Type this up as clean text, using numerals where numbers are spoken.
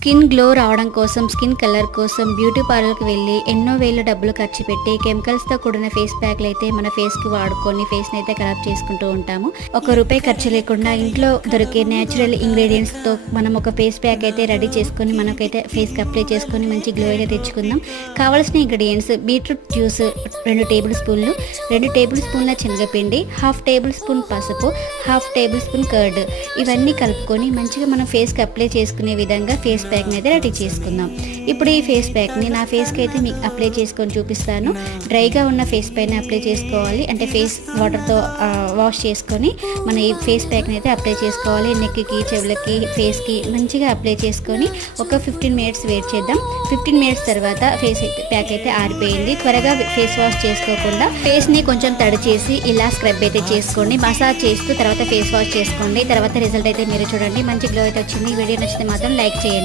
Skin glow రావడం కోసం, skin colour కోసం బ్యూటీ పార్లర్కి వెళ్ళి ఎన్నో వేలు డబ్బులు ఖర్చు పెట్టి కెమికల్స్తో కూడిన ఫేస్ ప్యాక్లు అయితే మన ఫేస్కి వాడుకొని ఫేస్ని అయితే ఖరాబ్ చేసుకుంటూ ఉంటాము. ₹1 ఖర్చు లేకుండా ఇంట్లో దొరికే న్యాచురల్ ఇంగ్రీడియంట్స్తో మనం ఒక ఫేస్ ప్యాక్ అయితే రెడీ చేసుకొని మనకైతే ఫేస్కి అప్లై చేసుకొని మంచి గ్లో అయితే తెచ్చుకుందాం. కావాల్సిన ఇంగ్రీడియంట్స్: బీట్రూట్ జ్యూస్ 2 టేబుల్ స్పూన్లు, 2 టేబుల్ స్పూన్ల శనగపిండి, 1/2 టేబుల్ స్పూన్ పసుపు, 1/2 టేబుల్ స్పూన్ కర్డ్. ఇవన్నీ కలుపుకొని మంచిగా మనం ఫేస్కి అప్లై చేసుకునే విధంగా ఫేస్ ప్యాక్ని అయితే రెడీ చేసుకుందాం. ఇప్పుడు ఈ ఫేస్ ప్యాక్ని నా ఫేస్కి అయితే మీకు అప్లై చేసుకొని చూపిస్తాను. డ్రైగా ఉన్న ఫేస్ పైన అప్లై చేసుకోవాలి, అంటే ఫేస్ వాటర్తో వాష్ చేసుకొని మన ఈ ఫేస్ ప్యాక్ని అయితే అప్లై చేసుకోవాలి. నెక్కి, చెవులకి, ఫేస్కి మంచిగా అప్లై చేసుకొని ఒక 15 మినిట్స్ వెయిట్ చేద్దాం. 15 మినిట్స్ తర్వాత ఫేస్ ప్యాక్ అయితే ఆరిపోయింది. త్వరగా ఫేస్ వాష్ చేసుకోకుండా ఫేస్ని కొంచెం తడి చేసి ఇలా స్క్రబ్ అయితే చేసుకోండి. మసాజ్ చేస్తూ తర్వాత ఫేస్ వాష్ చేసుకోండి. తర్వాత రిజల్ట్ అయితే మీరు చూడండి. మంచి గ్లో అయితే వచ్చింది. వీడియో నచ్చితే మాత్రం లైక్ చేయండి.